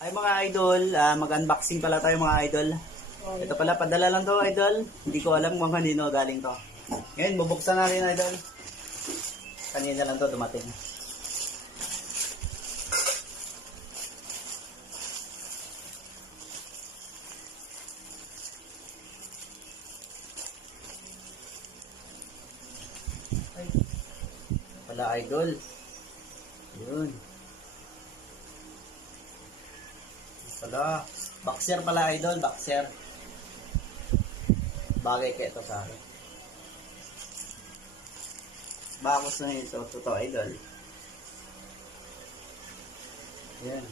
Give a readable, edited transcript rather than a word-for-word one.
Ay mga idol, mag-unboxing pala tayo mga idol. Ito pala, padala lang to idol. Hindi ko alam kung kanino galing to. Ngayon, bubuksan natin idol. Kanina lang to dumating. Ay, pala idol. Yun. Pala. Boxer pala idol, boxer. Bagay kaya ito sa akin. Bakos na ito, totoo idol. Yan.